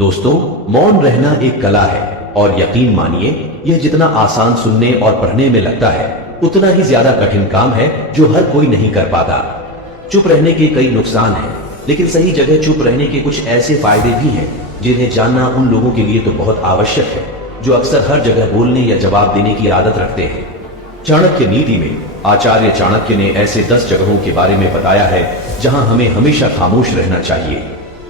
दोस्तों, मौन रहना एक कला है और यकीन मानिए यह जितना आसान सुनने और पढ़ने में लगता है उतना ही ज्यादा कठिन काम है जो हर कोई नहीं कर पाता। चुप रहने के कई नुकसान हैं, लेकिन सही जगह चुप रहने के कुछ ऐसे फायदे भी हैं जिन्हें जानना उन लोगों के लिए तो बहुत आवश्यक है जो अक्सर हर जगह बोलने या जवाब देने की आदत रखते हैं। चाणक्य नीति में आचार्य चाणक्य ने ऐसे 10 जगहों के बारे में बताया है जहां हमें हमेशा खामोश रहना चाहिए।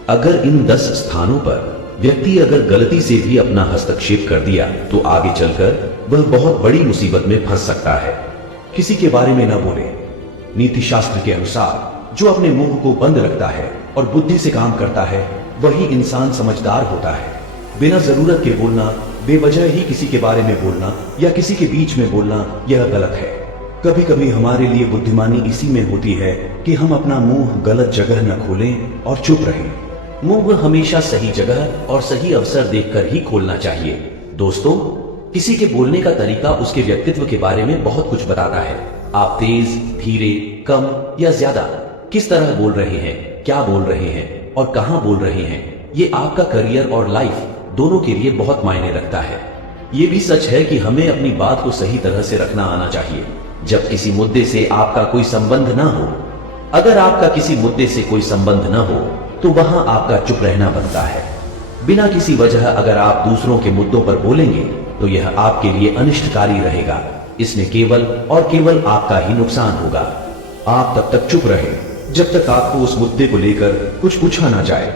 अगर इन 10 स्थानों पर व्यक्ति अगर गलती से भी अपना हस्तक्षेप कर दिया तो आगे चलकर वह बहुत बड़ी मुसीबत में फंस सकता है। किसी के बारे में न बोले। नीति शास्त्र के अनुसार जो अपने मुंह को बंद रखता है और बुद्धि से काम करता है वही इंसान समझदार होता है। बिना जरूरत के बोलना, बेवजह ही किसी के बारे में बोलना या किसी के बीच में बोलना यह गलत है। कभी कभी हमारे लिए बुद्धिमानी इसी में होती है कि हम अपना मुंह गलत जगह न खोलें और चुप रहें। मुंह हमेशा सही जगह और सही अवसर देखकर ही खोलना चाहिए। दोस्तों, किसी के बोलने का तरीका उसके व्यक्तित्व के बारे में बहुत कुछ बताता है। आप तेज, धीरे, कम या ज्यादा किस तरह बोल रहे हैं, क्या बोल रहे हैं और कहां बोल रहे हैं, ये आपका करियर और लाइफ दोनों के लिए बहुत मायने रखता है। ये भी सच है कि हमें अपनी बात को सही तरह से रखना आना चाहिए। जब किसी मुद्दे से आपका कोई संबंध ना हो, अगर आपका किसी मुद्दे से कोई संबंध न हो तो वहां आपका चुप रहना बनता है। बिना किसी वजह अगर आप दूसरों के मुद्दों पर बोलेंगे तो यह आपके लिए अनिष्टकारी रहेगा। इसमें केवल और केवल आपका ही नुकसान होगा। आप तब तक चुप रहें जब तक आपको उस मुद्दे को लेकर कुछ पूछा ना जाए।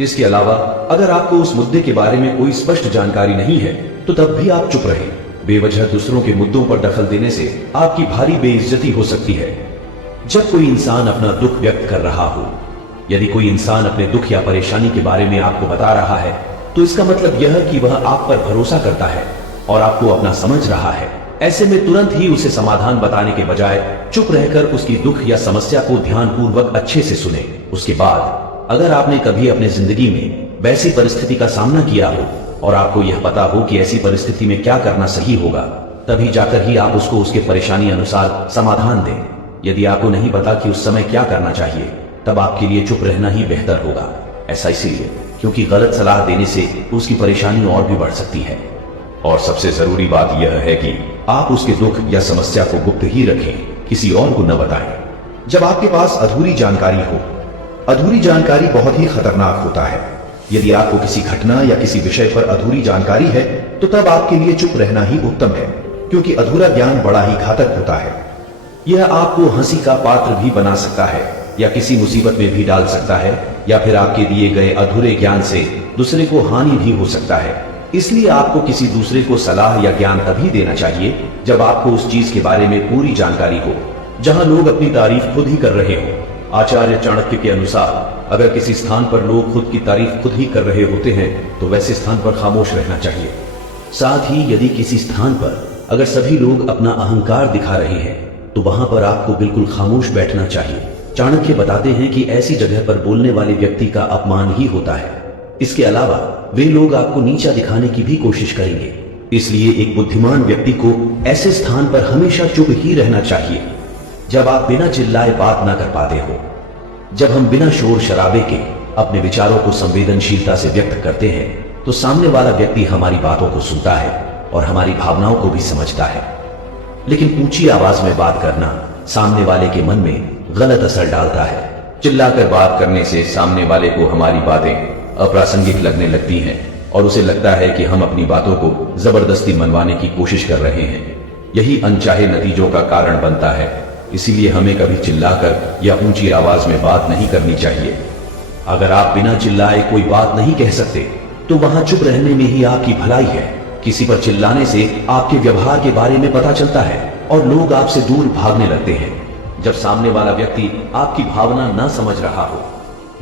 इसके अलावा अगर आपको उस मुद्दे के बारे में कोई स्पष्ट जानकारी नहीं है तो तब भी आप चुप रहें। बेवजह दूसरों के मुद्दों पर दखल देने से आपकी भारी बेइज्जती हो सकती है। जब कोई इंसान अपना दुख व्यक्त कर रहा हो, यदि कोई इंसान अपने दुख या परेशानी के बारे में आपको बता रहा है तो इसका मतलब यह कि वह आप पर भरोसा करता है और आपको अपना समझ रहा है। ऐसे में तुरंत ही उसे समाधान बताने के बजाय चुप रहकर उसकी दुख या समस्या को ध्यानपूर्वक अच्छे से सुने। उसके बाद अगर आपने कभी अपने जिंदगी में वैसी परिस्थिति का सामना किया हो और आपको यह पता हो कि ऐसी परिस्थिति में क्या करना सही होगा, तभी जाकर ही आप उसको उसके परेशानी अनुसार समाधान दें। यदि आपको नहीं पता कि उस समय क्या करना चाहिए, तब आपके लिए चुप रहना ही बेहतर होगा। ऐसा इसलिए क्योंकि गलत सलाह देने से उसकी परेशानी और भी बढ़ सकती है। और सबसे जरूरी बात यह है कि आप उसके दुख या समस्या को गुप्त ही रखें, किसी और को न बताएं। जब आपके पास अधूरी जानकारी हो, अधूरी जानकारी बहुत ही खतरनाक होता है। यदि आपको किसी घटना या किसी विषय पर अधूरी जानकारी है तो तब आपके लिए चुप रहना ही उत्तम है, क्योंकि अधूरा ज्ञान बड़ा ही घातक होता है। यह आपको हंसी का पात्र भी बना सकता है या किसी मुसीबत में भी डाल सकता है, या फिर आपके दिए गए अधूरे ज्ञान से दूसरे को हानि भी हो सकता है। इसलिए आपको किसी दूसरे को सलाह या ज्ञान तभी देना चाहिए जब आपको उस चीज के बारे में पूरी जानकारी हो, जहां लोग अपनी तारीफ खुद ही कर रहे हो। आचार्य चाणक्य के अनुसार अगर किसी स्थान पर लोग खुद की तारीफ खुद ही कर रहे होते हैं तो वैसे स्थान पर खामोश रहना चाहिए। साथ ही यदि किसी स्थान पर अगर सभी लोग अपना अहंकार दिखा रहे हैं तो वहां पर आपको बिल्कुल खामोश बैठना चाहिए। चाणक्य बताते हैं कि ऐसी जगह पर बोलने वाले व्यक्ति का अपमान ही होता है। इसके अलावा वे लोग आपको नीचा दिखाने की भी कोशिश करेंगे। इसलिए एक बुद्धिमान व्यक्ति को ऐसे स्थान पर हमेशा चुप ही रहना चाहिए जब आप बिना चिल्लाए बात ना कर पाते हो। जब हम बिना शोर शराबे के अपने विचारों को संवेदनशीलता से व्यक्त करते हैं तो सामने वाला व्यक्ति हमारी बातों को सुनता है और हमारी भावनाओं को भी समझता है। लेकिन ऊंची आवाज में बात करना सामने वाले के मन में गलत असर डालता है। चिल्लाकर बात करने से सामने वाले को हमारी बातें अप्रासंगिक लगने लगती हैं और उसे लगता है कि हम अपनी बातों को जबरदस्ती मनवाने की कोशिश कर रहे हैं। यही अनचाहे नतीजों का कारण बनता है। इसीलिए हमें कभी चिल्लाकर या ऊंची आवाज में बात नहीं करनी चाहिए। अगर आप बिना चिल्लाए कोई बात नहीं कह सकते तो वहां चुप रहने में ही आपकी भलाई है। किसी पर चिल्लाने से आपके व्यवहार के बारे में पता चलता है और लोग आपसे दूर भागने लगते हैं। जब सामने वाला व्यक्ति आपकी भावना न समझ रहा हो,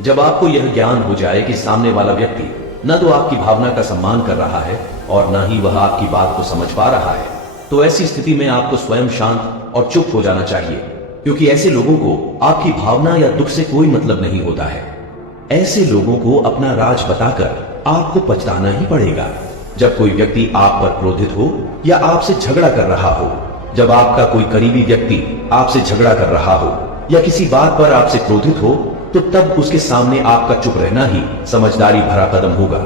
जब आपको यह ज्ञान हो जाए कि सामने वाला व्यक्ति न तो आपकी भावना का सम्मान कर रहा है और न ही वह आपकी बात को समझ पा रहा है, तो ऐसी स्थिति में आपको स्वयं शांत और चुप हो जाना चाहिए, क्योंकि ऐसे लोगों को आपकी भावना या दुख से कोई मतलब नहीं होता है। ऐसे लोगों को अपना राज बताकर आपको पछताना ही पड़ेगा। जब कोई व्यक्ति आप पर क्रोधित हो या आपसे झगड़ा कर रहा हो, जब आपका कोई करीबी व्यक्ति आपसे झगड़ा कर रहा हो या किसी बात पर आपसे क्रोधित हो, तो तब उसके सामने आपका चुप रहना ही समझदारी भरा कदम होगा।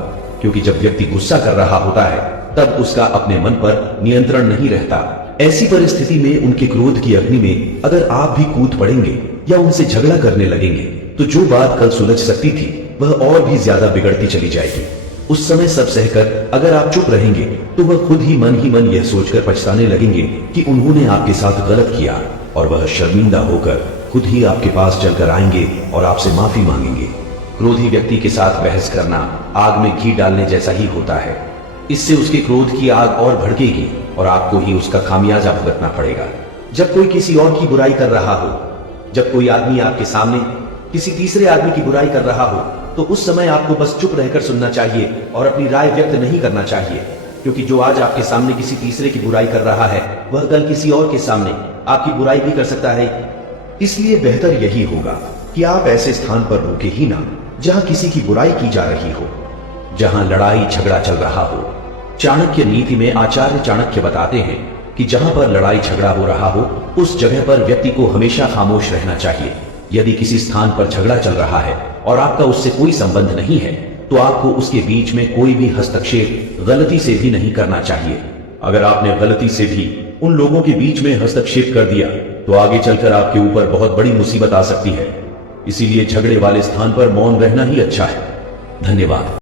क्योंकि जब व्यक्ति गुस्सा कर रहा होता है तब उसका अपने मन पर नियंत्रण नहीं रहता। ऐसी परिस्थिति में उनके क्रोध की अग्नि में अगर आप भी कूद पड़ेंगे या उनसे झगड़ा करने लगेंगे तो जो बात कल सुलझ सकती थी वह और भी ज्यादा बिगड़ती चली जाएगी। उस समय सब सहकर अगर आप चुप रहेंगे तो वह खुद ही मन यह सोचकर पछताने लगेंगे कि उन्होंने आपके साथ गलत किया, और वह शर्मिंदा होकर खुद ही आपके पास चलकर आएंगे और आपसे माफी मांगेंगे। क्रोधी व्यक्ति के साथ बहस करना आग में घी डालने जैसा ही होता है। इससे उसके क्रोध की आग और भड़केगी और आपको ही उसका खामियाजा भुगतना पड़ेगा। जब कोई किसी और की बुराई कर रहा हो, जब कोई आदमी आपके सामने किसी तीसरे आदमी की बुराई कर रहा हो, तो उस समय आपको बस चुप रहकर सुनना चाहिए और अपनी राय व्यक्त नहीं करना चाहिए, क्योंकि जो आज आपके सामने किसी तीसरे की बुराई कर रहा है वह कल किसी और के सामने आपकी बुराई भी कर सकता है। इसलिए बेहतर यही होगा कि आप ऐसे स्थान पर रुके ही ना जहां किसी की बुराई की जा रही हो, जहां लड़ाई झगड़ा चल रहा हो। चाणक्य नीति में आचार्य चाणक्य बताते हैं कि जहां पर लड़ाई झगड़ा हो रहा हो उस जगह पर व्यक्ति को हमेशा खामोश रहना चाहिए। यदि किसी स्थान पर झगड़ा चल रहा है और आपका उससे कोई संबंध नहीं है तो आपको उसके बीच में कोई भी हस्तक्षेप गलती से भी नहीं करना चाहिए। अगर आपने गलती से भी उन लोगों के बीच में हस्तक्षेप कर दिया तो आगे चलकर आपके ऊपर बहुत बड़ी मुसीबत आ सकती है। इसीलिए झगड़े वाले स्थान पर मौन रहना ही अच्छा है। धन्यवाद।